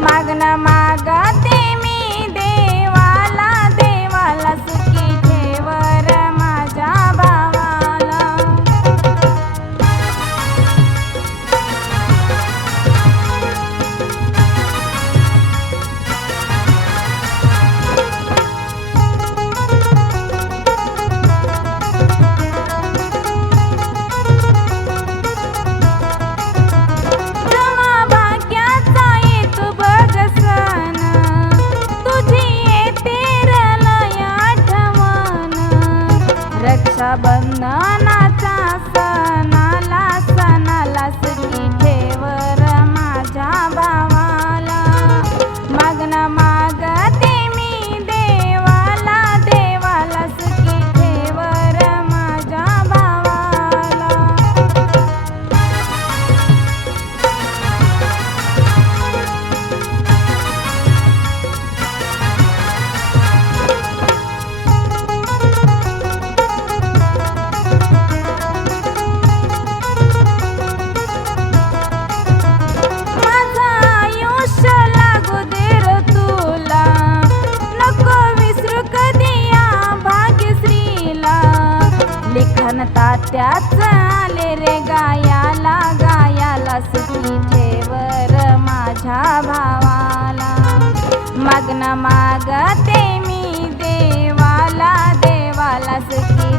magna maga. saban त्याच आले रे गायाला गायाला सुखी ठेवर माझ्या भावाला. मागणं मागते मी देवाला देवाला सुखी